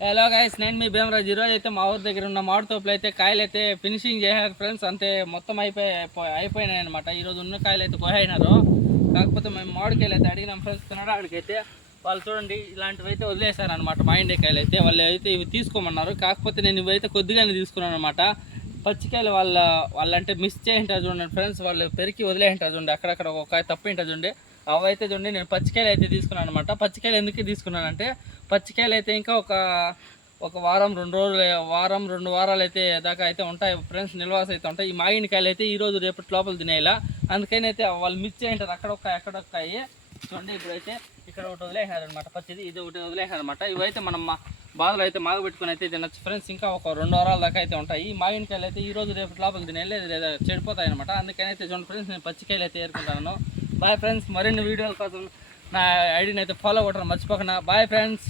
Hello guys, నేను మీ భీమరాజు. ఈరోజు అయితే మా ఊరి దగ్గర ఉన్న మామిడి తోపులు అయితే కాయలు అయితే ఫినిషింగ్ చేశారు ఫ్రెండ్స్. అంతే మొత్తం అయిపోయినాయి అనమాట. ఈరోజు ఉన్న కాయలు అయితే కోయినారు. కాకపోతే మేము మామిడికాయలు అయితే అడిగినాం ఫ్రెండ్స్ తినడానికైతే. వాళ్ళు చూడండి ఇలాంటివి అయితే వదిలేశారు అనమాట. మా ఇండి కాయలు అయితే వాళ్ళు అయితే ఇవి తీసుకోమన్నారు. కాకపోతే నేను ఇవైతే కొద్దిగానే తీసుకున్నాను అనమాట. పచ్చికాయలు వాళ్ళంటే మిస్ చేయింటారు చూడండి ఫ్రెండ్స్. వాళ్ళు పెరికి వదిలేంటారు చూడండి, అక్కడక్కడ ఒక కాయ తప్పింటారు చూడండి. అవైతే చూడండి నేను పచ్చికాయలు అయితే తీసుకున్నాను అనమాట. పచ్చికాయలు ఎందుకు తీసుకున్నానంటే పచ్చికాయలు అయితే ఇంకా ఒక వారం 2 వారాలు అయితే దాకా అయితే ఉంటాయి ఫ్రెండ్స్, నిల్వాస అయితే ఉంటాయి. ఈ మాగినకాయలు అయితే ఈరోజు రేపటి లోపల తినేలా. అందుకని అయితే వాళ్ళు మిస్ చేయింటారు అక్కడొక్కాయి చూడండి. ఇప్పుడైతే ఇక్కడ ఒకటి వదిలేసారనమాట పచ్చిది, ఇది ఒకటి వదిలేసారనమాట. ఇవైతే మనం బాధలు అయితే మాగబెట్టుకుని అయితే తినచ్చు ఫ్రెండ్స్. ఇంకా ఒక 2 వారాల దాకా అయితే ఉంటాయి. ఈ మాగినకాయలు అయితే ఈరోజు రేపటి లోపల తినేలే లేదా చెడిపోతాయి అనమాట. అందుకని అయితే చూడండి ఫ్రెండ్స్, నేను పచ్చికాయలు అయితే ఏరుకుంటాను. Bye friends. మరిన్ని వీడియోల కోసం నా ఐడిని అయితే ఫాలో కొట్టడం మర్చిపోకుండా. Bye friends.